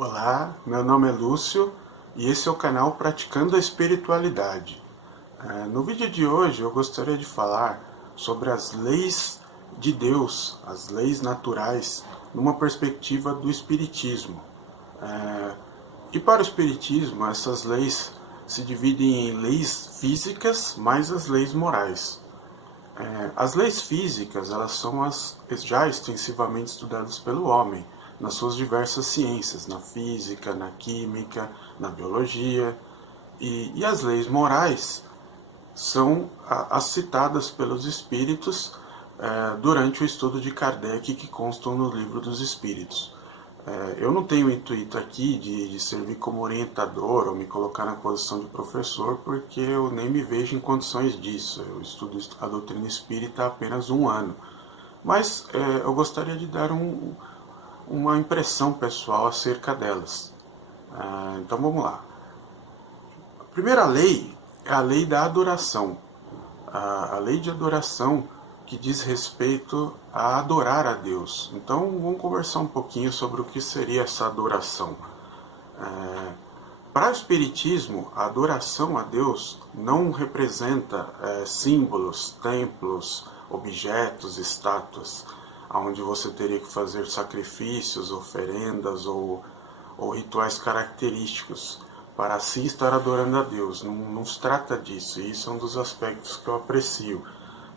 Olá, meu nome é Lúcio e esse é o canal Praticando a Espiritualidade. No vídeo de hoje eu gostaria de falar sobre as leis de Deus, as leis naturais, numa perspectiva do Espiritismo. E para o Espiritismo, essas leis se dividem em leis físicas mais as leis morais. As leis físicas, elas são as já extensivamente estudadas pelo homem, nas suas diversas ciências, na física, na química, na biologia. E as leis morais são as citadas pelos espíritos durante o estudo de Kardec, que constam no Livro dos Espíritos. Eu não tenho o intuito aqui de servir como orientador ou me colocar na posição de professor, porque eu nem me vejo em condições disso. Eu estudo a doutrina espírita há apenas um ano. Mas eu gostaria de dar uma impressão pessoal acerca delas. Então vamos lá. A primeira lei é a lei da adoração. A lei de adoração que diz respeito a adorar a Deus. Então vamos conversar um pouquinho sobre o que seria essa adoração. Para o Espiritismo, a adoração a Deus não representa símbolos, templos, objetos, estátuas, onde você teria que fazer sacrifícios, oferendas ou rituais característicos para assim estar adorando a Deus. Não se trata disso, e isso é um dos aspectos que eu aprecio.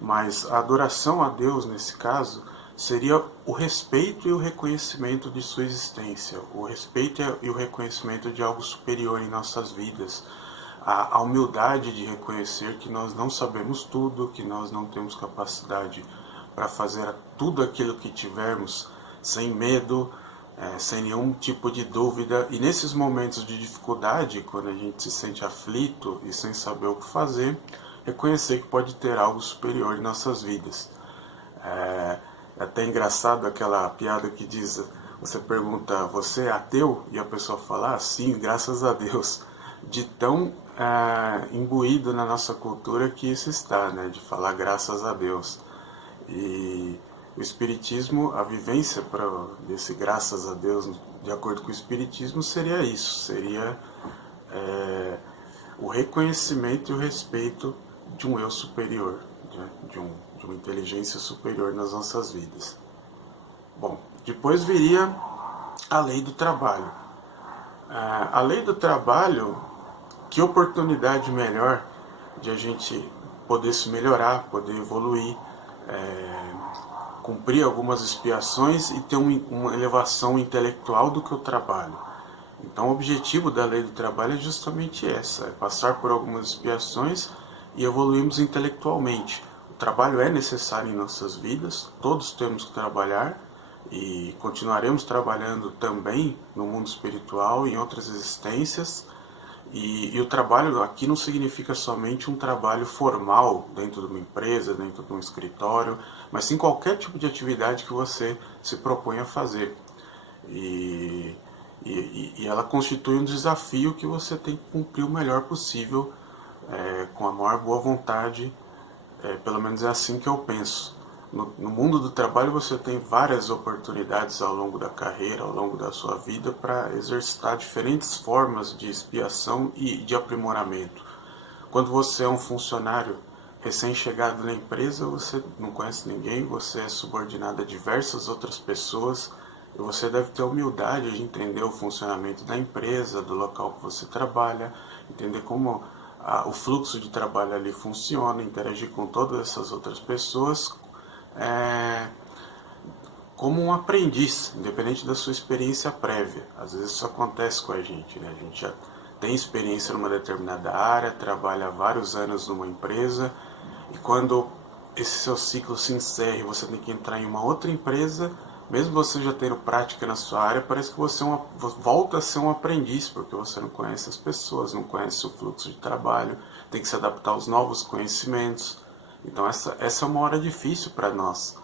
Mas a adoração a Deus, nesse caso, seria o respeito e o reconhecimento de sua existência, o respeito e o reconhecimento de algo superior em nossas vidas, a humildade de reconhecer que nós não sabemos tudo, que nós não temos capacidade para fazer tudo aquilo que tivermos sem medo, sem nenhum tipo de dúvida. E nesses momentos de dificuldade, quando a gente se sente aflito e sem saber o que fazer, reconhecer que pode ter algo superior em nossas vidas. É até engraçado aquela piada que diz, você pergunta, você é ateu? E a pessoa fala, sim, graças a Deus. De tão imbuído na nossa cultura que isso está, né? De falar graças a Deus. E o Espiritismo, a vivência desse graças a Deus, de acordo com o Espiritismo, seria isso, seria o reconhecimento e o respeito de um eu superior, né? de uma inteligência superior nas nossas vidas. Bom, depois viria a lei do trabalho. A lei do trabalho, que oportunidade melhor de a gente poder se melhorar, poder evoluir, cumprir algumas expiações e ter uma elevação intelectual do que o trabalho. Então o objetivo da lei do trabalho é justamente essa, é passar por algumas expiações e evoluirmos intelectualmente. O trabalho é necessário em nossas vidas, todos temos que trabalhar e continuaremos trabalhando também no mundo espiritual, em outras existências. E o trabalho aqui não significa somente um trabalho formal dentro de uma empresa, dentro de um escritório, mas sim qualquer tipo de atividade que você se propõe a fazer. E ela constitui um desafio que você tem que cumprir o melhor possível, com a maior boa vontade, pelo menos é assim que eu penso. No mundo do trabalho você tem várias oportunidades ao longo da carreira, ao longo da sua vida, para exercitar diferentes formas de expiação e de aprimoramento. Quando você é um funcionário recém-chegado na empresa, você não conhece ninguém, você é subordinado a diversas outras pessoas, e você deve ter a humildade de entender o funcionamento da empresa, do local que você trabalha, entender como o fluxo de trabalho ali funciona, interagir com todas essas outras pessoas, como um aprendiz, independente da sua experiência prévia. Às vezes isso acontece com a gente, né? A gente já tem experiência numa determinada área, trabalha há vários anos numa empresa, e quando esse seu ciclo se encerra e você tem que entrar em uma outra empresa, mesmo você já tendo prática na sua área, parece que você volta a ser um aprendiz, porque você não conhece as pessoas, não conhece o fluxo de trabalho, tem que se adaptar aos novos conhecimentos. Então essa é uma hora difícil para nós,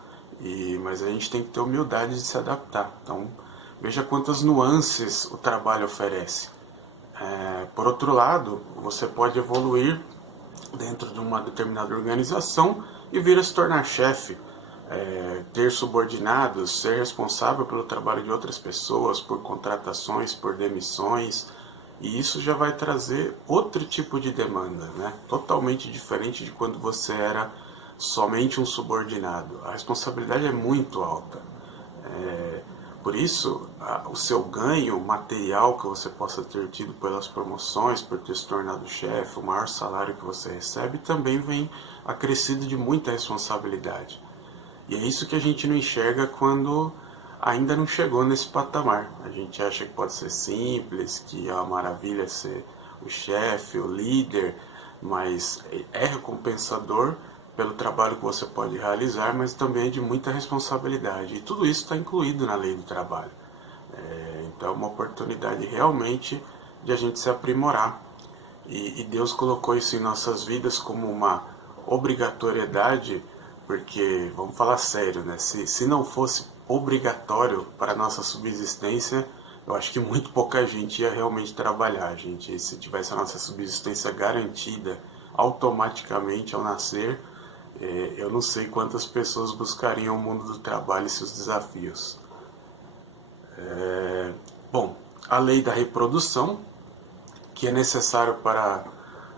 mas a gente tem que ter humildade de se adaptar. Então veja quantas nuances o trabalho oferece. Por outro lado, você pode evoluir dentro de uma determinada organização e vir a se tornar chefe. ter subordinados, ser responsável pelo trabalho de outras pessoas, por contratações, por demissões, e isso já vai trazer outro tipo de demanda, né? Totalmente diferente de quando você era somente um subordinado. A responsabilidade é muito alta. Por isso, o seu ganho material que você possa ter tido pelas promoções, por ter se tornado chefe, o maior salário que você recebe, também vem acrescido de muita responsabilidade. E é isso que a gente não enxerga quando ainda não chegou nesse patamar. A gente acha que pode ser simples, que é uma maravilha ser o chefe, o líder, mas é recompensador pelo trabalho que você pode realizar, mas também é de muita responsabilidade. E tudo isso está incluído na lei do trabalho. Então é uma oportunidade realmente de a gente se aprimorar. E Deus colocou isso em nossas vidas como uma obrigatoriedade, porque, vamos falar sério, né? Se não fosse obrigatório para a nossa subsistência, eu acho que muito pouca gente ia realmente trabalhar, gente. Se tivesse a nossa subsistência garantida automaticamente ao nascer, eu não sei quantas pessoas buscariam o mundo do trabalho e seus desafios. Bom, a lei da reprodução, que é necessário para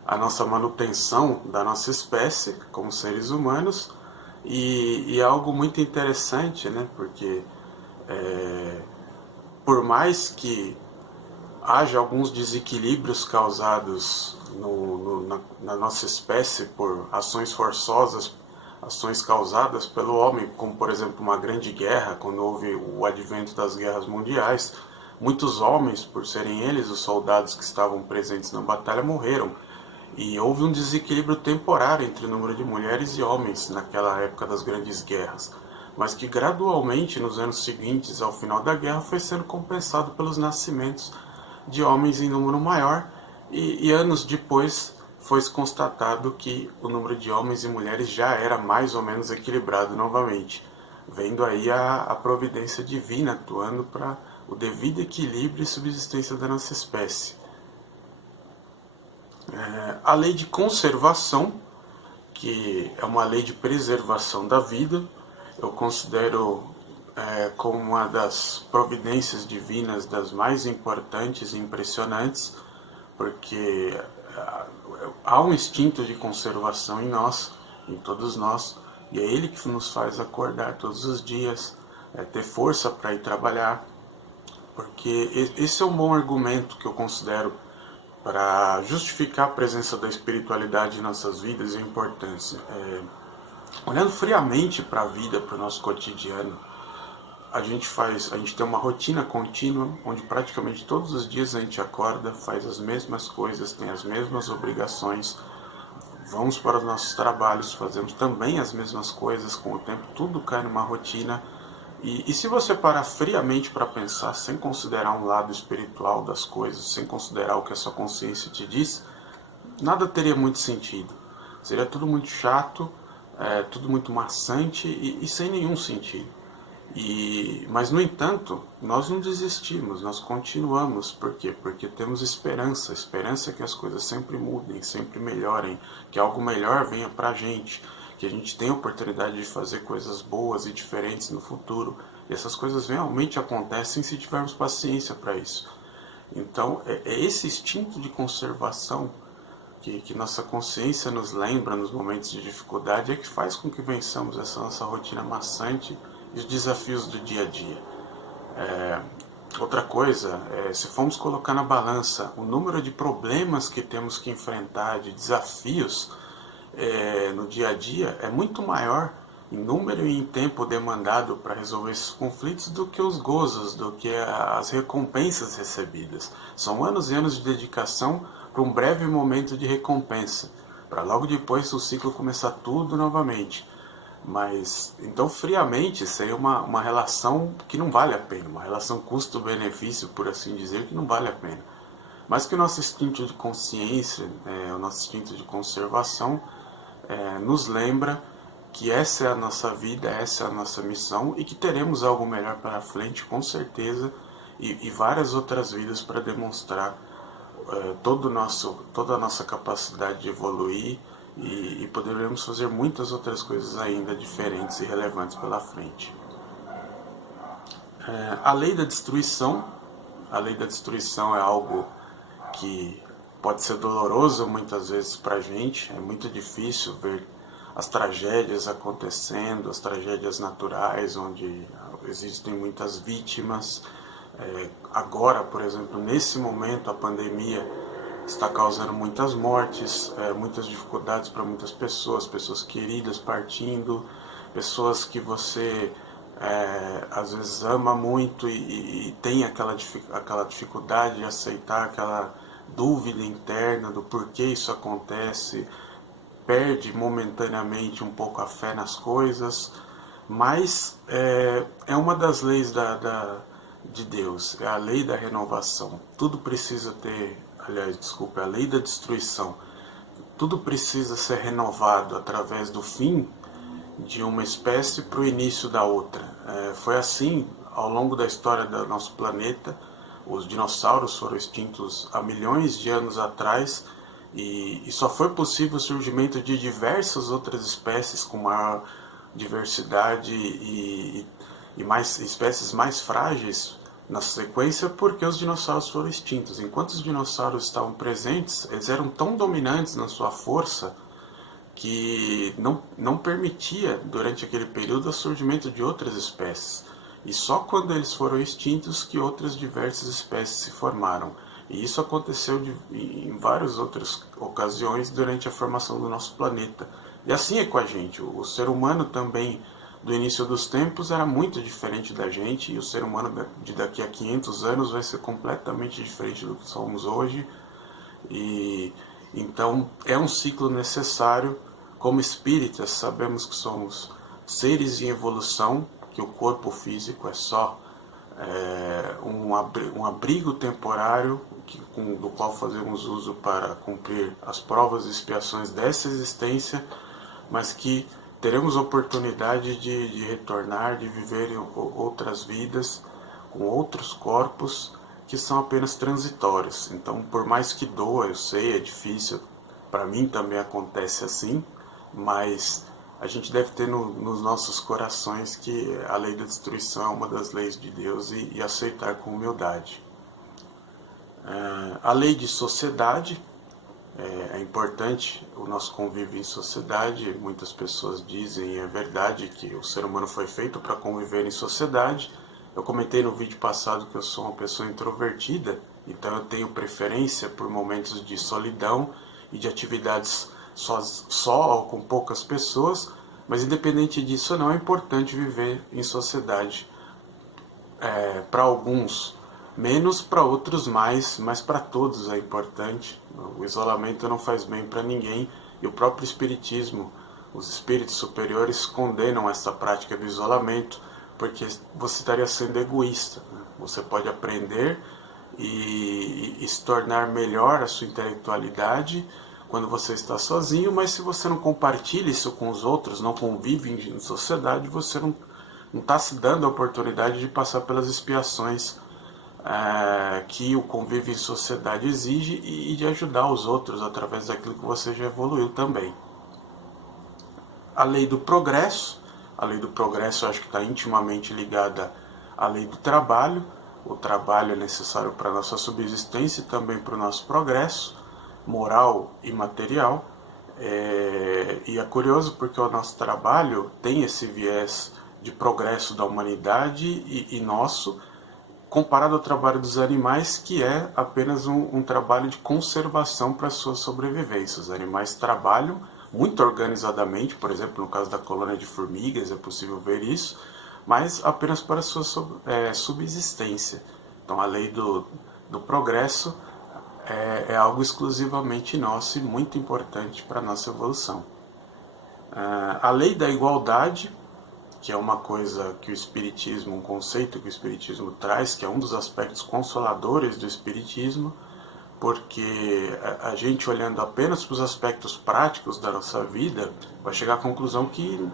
a nossa manutenção da nossa espécie como seres humanos, e é algo muito interessante, né? Porque por mais que haja alguns desequilíbrios causados na nossa espécie por ações forçosas, ações causadas pelo homem, como por exemplo uma grande guerra, quando houve o advento das guerras mundiais, muitos homens, por serem eles os soldados que estavam presentes na batalha, morreram. E houve um desequilíbrio temporário entre o número de mulheres e homens naquela época das grandes guerras, mas que gradualmente nos anos seguintes ao final da guerra foi sendo compensado pelos nascimentos de homens em número maior, e anos depois foi constatado que o número de homens e mulheres já era mais ou menos equilibrado novamente, vendo aí a providência divina atuando para o devido equilíbrio e subsistência da nossa espécie. A lei de conservação, que é uma lei de preservação da vida, eu considero como uma das providências divinas das mais importantes e impressionantes, porque há um instinto de conservação em nós, em todos nós, e é ele que nos faz acordar todos os dias, ter força para ir trabalhar, porque esse é um bom argumento que eu considero para justificar a presença da espiritualidade em nossas vidas e a importância. Olhando friamente para a vida, para o nosso cotidiano, a gente tem uma rotina contínua, onde praticamente todos os dias a gente acorda, faz as mesmas coisas, tem as mesmas obrigações, vamos para os nossos trabalhos, fazemos também as mesmas coisas, com o tempo tudo cai numa rotina. E se você parar friamente para pensar, sem considerar um lado espiritual das coisas, sem considerar o que a sua consciência te diz, nada teria muito sentido. Seria tudo muito chato, tudo muito maçante e sem nenhum sentido. Mas, no entanto, nós não desistimos, nós continuamos. Por quê? Porque temos esperança. Esperança que as coisas sempre mudem, sempre melhorem, que algo melhor venha pra gente, que a gente tenha a oportunidade de fazer coisas boas e diferentes no futuro. E essas coisas realmente acontecem se tivermos paciência para isso. Então, é esse instinto de conservação que nossa consciência nos lembra nos momentos de dificuldade, é que faz com que vençamos essa nossa rotina maçante e os desafios do dia a dia. Outra coisa, se formos colocar na balança o número de problemas que temos que enfrentar, de desafios no dia a dia, é muito maior em número e em tempo demandado para resolver esses conflitos do que os gozos, do que as recompensas recebidas. São anos e anos de dedicação para um breve momento de recompensa, para logo depois o ciclo começar tudo novamente. Mas, então, friamente, seria uma relação que não vale a pena, uma relação custo-benefício, por assim dizer, que não vale a pena. Mas que o nosso instinto de consciência, o nosso instinto de conservação, nos lembra que essa é a nossa vida, essa é a nossa missão, e que teremos algo melhor para frente, com certeza, e várias outras vidas para demonstrar toda a nossa capacidade de evoluir e poderemos fazer muitas outras coisas ainda diferentes e relevantes pela frente. A lei da destruição. A lei da destruição é algo que pode ser doloroso muitas vezes para a gente. É muito difícil ver as tragédias acontecendo, as tragédias naturais, onde existem muitas vítimas. Agora, por exemplo, nesse momento, a pandemia está causando muitas mortes, muitas dificuldades para muitas pessoas, pessoas queridas partindo, pessoas que você às vezes ama muito e tem aquela dificuldade de aceitar, aquela dúvida interna do porquê isso acontece, perde momentaneamente um pouco a fé nas coisas, mas é uma das leis de Deus, é a lei da renovação. Tudo precisa ter, a lei da destruição. Tudo precisa ser renovado através do fim de uma espécie para o início da outra. Foi assim ao longo da história do nosso planeta. Os dinossauros foram extintos há milhões de anos atrás e só foi possível o surgimento de diversas outras espécies com maior diversidade e mais espécies mais frágeis na sequência, porque os dinossauros foram extintos. Enquanto os dinossauros estavam presentes, eles eram tão dominantes na sua força que não permitia, durante aquele período, o surgimento de outras espécies. E só quando eles foram extintos que outras diversas espécies se formaram. E isso aconteceu em várias outras ocasiões durante a formação do nosso planeta. E assim é com a gente. O ser humano também, do início dos tempos, era muito diferente da gente. E o ser humano de daqui a 500 anos vai ser completamente diferente do que somos hoje. E então é um ciclo necessário. Como espíritas, sabemos que somos seres em evolução, que o corpo físico é só um abrigo temporário do qual fazemos uso para cumprir as provas e expiações dessa existência, mas que teremos oportunidade de retornar, de viver outras vidas com outros corpos que são apenas transitórios. Então, por mais que doa, eu sei, é difícil, para mim também acontece assim, mas a gente deve ter nos nossos corações que a lei da destruição é uma das leis de Deus e aceitar com humildade. A lei de sociedade, é importante o nosso convívio em sociedade. Muitas pessoas dizem, e é verdade, que o ser humano foi feito para conviver em sociedade. Eu comentei no vídeo passado que eu sou uma pessoa introvertida, então eu tenho preferência por momentos de solidão e de atividades só ou com poucas pessoas, mas independente disso não, é importante viver em sociedade. Para alguns menos, para outros mais, mas para todos é importante. O isolamento não faz bem para ninguém e o próprio espiritismo, os espíritos superiores condenam essa prática do isolamento, porque você estaria sendo egoísta. Você pode aprender e se tornar melhor a sua intelectualidade quando você está sozinho, mas se você não compartilha isso com os outros, não convive em sociedade, você não está se dando a oportunidade de passar pelas expiações que o convívio em sociedade exige e de ajudar os outros através daquilo que você já evoluiu também. A lei do progresso. A lei do progresso eu acho que está intimamente ligada à lei do trabalho. O trabalho é necessário para a nossa subsistência e também para o nosso progresso moral e material. E é curioso porque o nosso trabalho tem esse viés de progresso da humanidade e nosso, comparado ao trabalho dos animais, que é apenas um trabalho de conservação para a sua sobrevivência. Os animais trabalham muito organizadamente, por exemplo, no caso da colônia de formigas é possível ver isso, mas apenas para a sua subsistência. Então a lei do progresso é algo exclusivamente nosso e muito importante para a nossa evolução. A lei da igualdade, que é uma coisa que o Espiritismo, um conceito que o Espiritismo traz, que é um dos aspectos consoladores do Espiritismo, porque a gente, olhando apenas para os aspectos práticos da nossa vida, vai chegar à conclusão que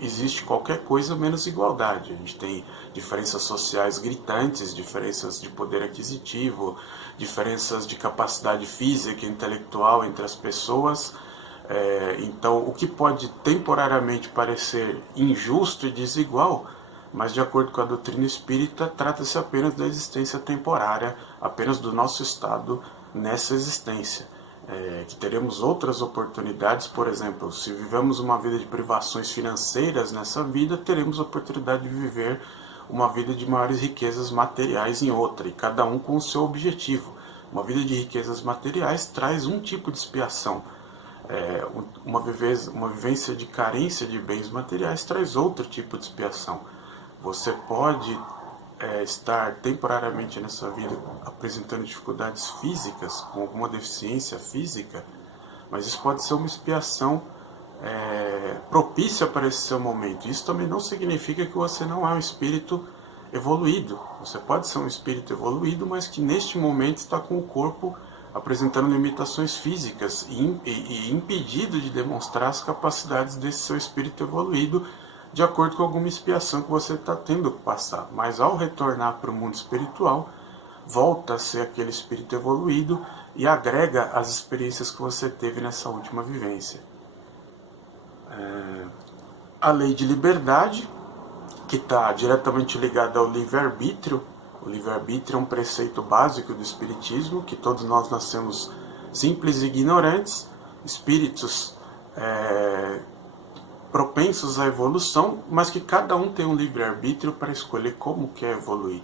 existe qualquer coisa menos igualdade. A gente tem diferenças sociais gritantes, diferenças de poder aquisitivo, diferenças de capacidade física e intelectual entre as pessoas, Então, o que pode temporariamente parecer injusto e desigual, mas de acordo com a doutrina espírita, trata-se apenas da existência temporária, apenas do nosso estado nessa existência. Que teremos outras oportunidades, por exemplo, se vivemos uma vida de privações financeiras nessa vida, teremos a oportunidade de viver uma vida de maiores riquezas materiais em outra, e cada um com o seu objetivo. Uma vida de riquezas materiais traz um tipo de expiação. Uma vivência de carência de bens materiais traz outro tipo de expiação. Você pode estar temporariamente nessa vida apresentando dificuldades físicas, com alguma deficiência física, mas isso pode ser uma expiação propícia para esse seu momento. Isso também não significa que você não é um espírito evoluído. Você pode ser um espírito evoluído, mas que neste momento está com o corpo apresentando limitações físicas e impedido de demonstrar as capacidades desse seu espírito evoluído, de acordo com alguma expiação que você está tendo que passar. Mas ao retornar para o mundo espiritual, volta a ser aquele espírito evoluído e agrega as experiências que você teve nessa última vivência. A lei de liberdade, que está diretamente ligada ao livre-arbítrio. O livre-arbítrio é um preceito básico do Espiritismo, que todos nós nascemos simples e ignorantes, espíritos propensos à evolução, mas que cada um tem um livre-arbítrio para escolher como quer evoluir.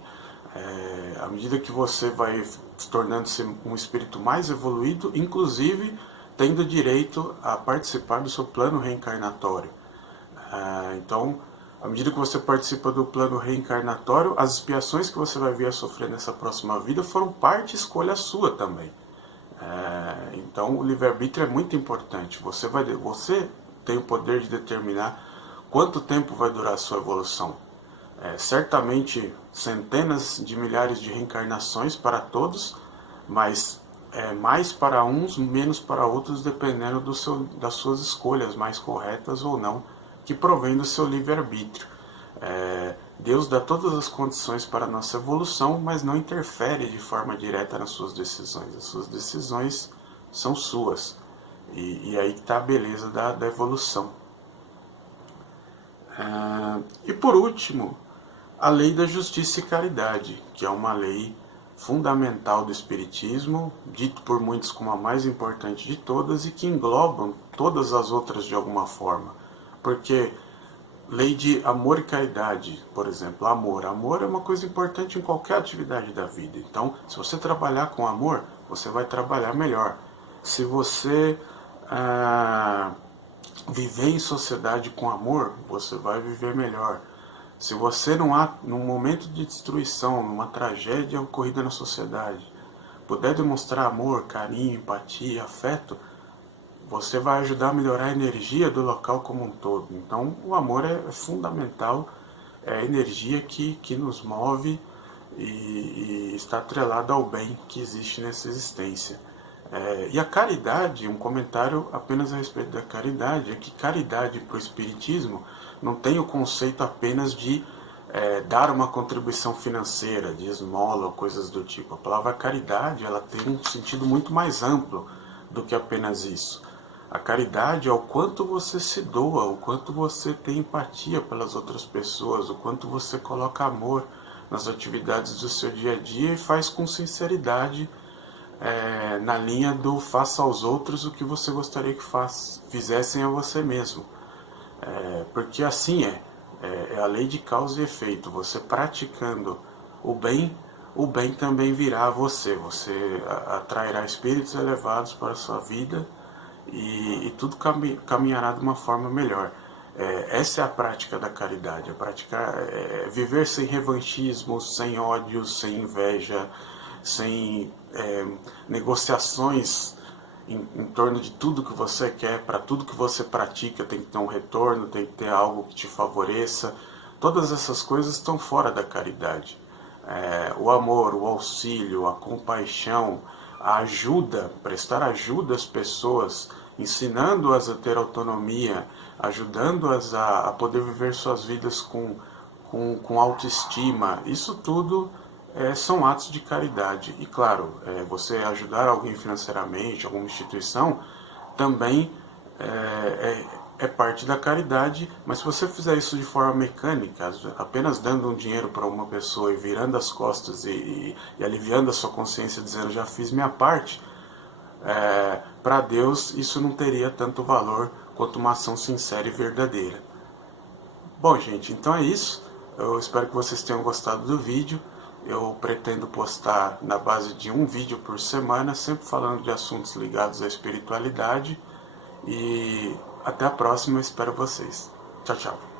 À medida que você vai se tornando-se um espírito mais evoluído, inclusive tendo direito a participar do seu plano reencarnatório. Então, à medida que você participa do plano reencarnatório, as expiações que você vai vir a sofrer nessa próxima vida foram parte escolha sua também. Então, o livre-arbítrio é muito importante. Você tem o poder de determinar quanto tempo vai durar a sua evolução. Certamente centenas de milhares de reencarnações para todos, mas mais para uns, menos para outros, dependendo das suas escolhas mais corretas ou não, que provém do seu livre-arbítrio. Deus dá todas as condições para a nossa evolução, mas não interfere de forma direta nas suas decisões. As suas decisões são suas. E aí está a beleza da evolução. E por último, a lei da justiça e caridade, que é uma lei fundamental do Espiritismo, dito por muitos como a mais importante de todas e que englobam todas as outras de alguma forma. Porque lei de amor e caridade, por exemplo, amor é uma coisa importante em qualquer atividade da vida. Então, se você trabalhar com amor, você vai trabalhar melhor. Se você viver em sociedade com amor, você vai viver melhor. Se você num momento de destruição, numa tragédia ocorrida na sociedade, puder demonstrar amor, carinho, empatia, afeto, você vai ajudar a melhorar a energia do local como um todo. Então, o amor é fundamental, é a energia que nos move e está atrelada ao bem que existe nessa existência. E a caridade, um comentário apenas a respeito da caridade, é que caridade para o Espiritismo não tem o conceito apenas de dar uma contribuição financeira, de esmola ou coisas do tipo. A palavra caridade, ela tem um sentido muito mais amplo do que apenas isso. A caridade é o quanto você se doa, o quanto você tem empatia pelas outras pessoas, o quanto você coloca amor nas atividades do seu dia a dia e faz com sinceridade, na linha do faça aos outros o que você gostaria que fizessem a você mesmo. Porque assim é a lei de causa e efeito. Você praticando o bem também virá a você. Você atrairá espíritos elevados para a sua vida e tudo caminhará de uma forma melhor. Essa é a prática da caridade, viver sem revanchismo, sem ódio, sem inveja, sem negociações em torno de tudo que você quer. Para tudo que você pratica tem que ter um retorno, tem que ter algo que te favoreça. Todas essas coisas estão fora da caridade. O amor, o auxílio, a compaixão, a ajuda, prestar ajuda às pessoas, ensinando-as a ter autonomia, ajudando-as a poder viver suas vidas com autoestima. Isso tudo são atos de caridade. E claro, você ajudar alguém financeiramente, alguma instituição, também é parte da caridade, mas se você fizer isso de forma mecânica, apenas dando um dinheiro para uma pessoa e virando as costas e aliviando a sua consciência, dizendo já fiz minha parte, para Deus isso não teria tanto valor quanto uma ação sincera e verdadeira. Bom, gente, então é isso. Eu espero que vocês tenham gostado do vídeo. Eu pretendo postar na base de um vídeo por semana, sempre falando de assuntos ligados à espiritualidade. E até a próxima, eu espero vocês. Tchau, tchau.